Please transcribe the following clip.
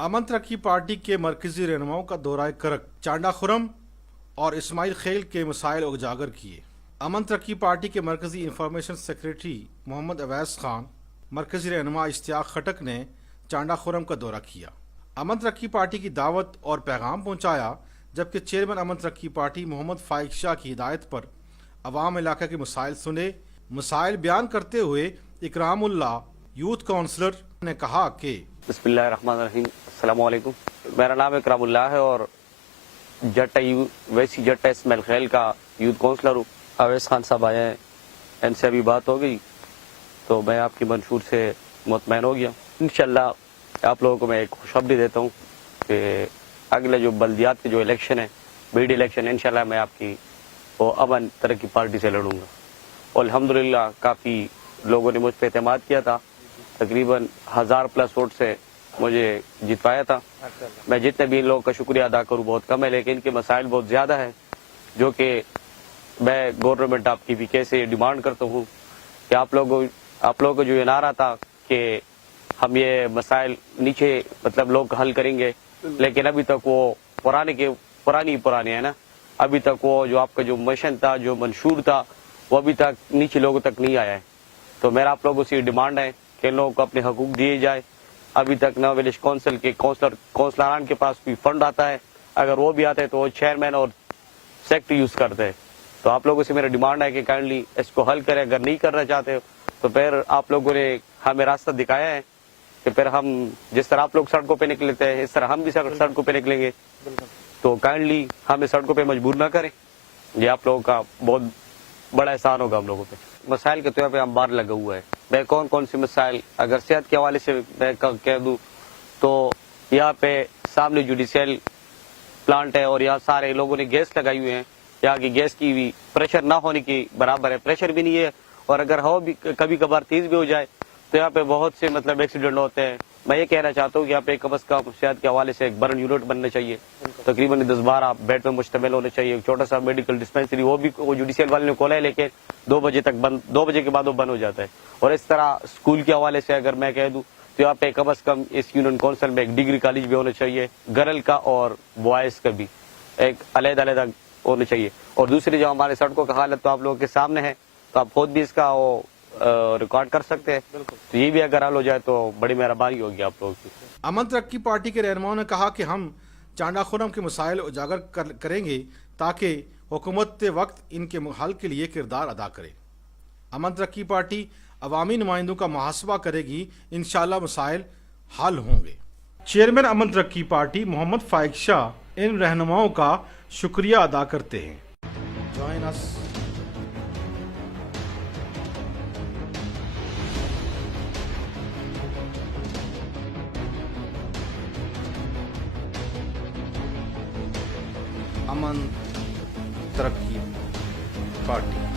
अमन तरक्की पार्टी के मरकजी रहनुमाओं का दौरा करक चांडा खुरम और इस्माइल खेल के मसाइल उजागर किए। अमन तरक्की पार्टी के मरकजी इंफॉर्मेशन सेक्रेटरी मोहम्मद अवैस खान, मरकजी रहनुमा इश्तियाक खटक ने चांडा खुरम का दौरा किया, अमन तरक्की पार्टी की दावत और पैगाम पहुंचाया, जबकि चेयरमैन अमन तरक्की पार्टी मोहम्मद फाइक शाह की हिदायत पर अवाम इलाका के मसाइल सुने। मसाइल बयान करते हुए इकरामुल्लाह यूथ काउंसलर ने कहा कि बिस्मिल्लाहिर्रहमानिर्रहीम, अस्सलाम वालेकुम। मेरा नाम इकरामुल्लाह है और जट्टा इस्माइल खेल का यूथ काउंसलर हूँ। अवैस खान साहब आए हैं, इनसे अभी बात हो गई तो मैं आपकी मंशूर से मुतमैन हो गया। इंशाल्लाह आप लोगों को मैं एक खुशखबरी देता हूँ कि अगले जो बल्दियात के जो इलेक्शन है, बीडी इलेक्शन, इंशाल्लाह मैं आपकी वो अमन तरक्की पार्टी से लड़ूंगा। और अल्हम्दुलिल्लाह काफ़ी लोगों ने मुझ पर एतमाद किया था, तकरीबन 1000+ वोट से मुझे जितवाया था। मैं जितने भी इन लोगों का शुक्रिया अदा करूँ बहुत कम है, लेकिन इनके मसाइल बहुत ज़्यादा है जो कि मैं गवर्नमेंट आपकी भी से डिमांड करता हूँ कि आप लोगों को जो ये नारा था कि हम ये मसाइल नीचे मतलब लोग हल करेंगे, लेकिन अभी तक वो पुरानी है ना, अभी तक वो जो आपका जो मिशन था, जो मंशूर था, वो अभी तक नीचे लोगों तक नहीं आया है। तो मेरा आप लोगों से डिमांड है कि लोगों को अपने हकूक दिए जाए। अभी तक न विलेज काउंसिल के काउंसलरान के पास कोई फंड आता है, अगर वो भी आता है तो वो चेयरमैन और सेक्रेटरी यूज करते हैं। तो आप लोगों से मेरा डिमांड है कि काइंडली इसको हल करें। अगर नहीं करना चाहते हो तो फिर आप लोगों ने हमें रास्ता दिखाया है कि फिर हम जिस तरह आप लोग सड़कों पे निकलते हैं, इस तरह हम भी सड़कों पे निकलेंगे। तो काइंडली हमें सड़कों पे मजबूर ना करें, ये आप लोगों का बहुत बड़ा एहसान होगा हम लोगों पे। मसाइल के तौर पे हम बार लगा हुआ है। मैं कौन से मसाइल अगर सेहत के हवाले से मैं कह दूं तो यहाँ पे सामने जुडिशियल प्लांट है और यहाँ सारे लोगों ने गैस लगाई हुई है। यहाँ की गैस की भी प्रेशर ना होने की बराबर है, प्रेशर भी नहीं है, और अगर हो भी कभी कभार तेज भी हो जाए तो यहाँ पे बहुत से मतलब एक्सीडेंट होते हैं। मैं ये कहना चाहता हूँ कि यहाँ पे कम से कम सेहत के हवाले से एक बर्न यूनिट बनना चाहिए, तकरीबन 10-12 बेड पे मुश्तमिल होने चाहिए। एक छोटा सा मेडिकल डिस्पेंसरी, वो भी जुडिशियल वाले ने खोला है, लेकिन 2 बजे तक बंद, 2 बजे के बाद वो बंद हो जाता है। और इस तरह स्कूल के हवाले से अगर मैं कह दूं तो यहाँ पे कम से कम इस यूनियन काउंसिल में एक डिग्री कॉलेज भी होना चाहिए, गर्ल का और बॉयज का भी एक अलग-अलग होना चाहिए। और दूसरी जो हमारे सड़कों का हालत तो आप लोगों के सामने है, तो आप खुद भी इसका वो रिकॉर्ड कर सकते हैं। तो ये भी अगर हल हो जाए तो बड़ी मेहरबानी होगी आप लोगों की। अमन तरक्की पार्टी के रहनुमाओं ने कहा कि हम चांडा खुरम के मसाइल उजागर करेंगे ताकि हुकूमत वक्त इनके हल के लिए किरदार अदा करे। अमन तरक्की पार्टी अवामी नुमाइंदों का मुहासबा करेगी, इंशाअल्लाह मसाइल हल होंगे। चेयरमैन अमन तरक्की पार्टी मोहम्मद फाइक शाह इन रहनुमाओं का शुक्रिया अदा करते हैं। Join us. अमन तरक्की पार्टी।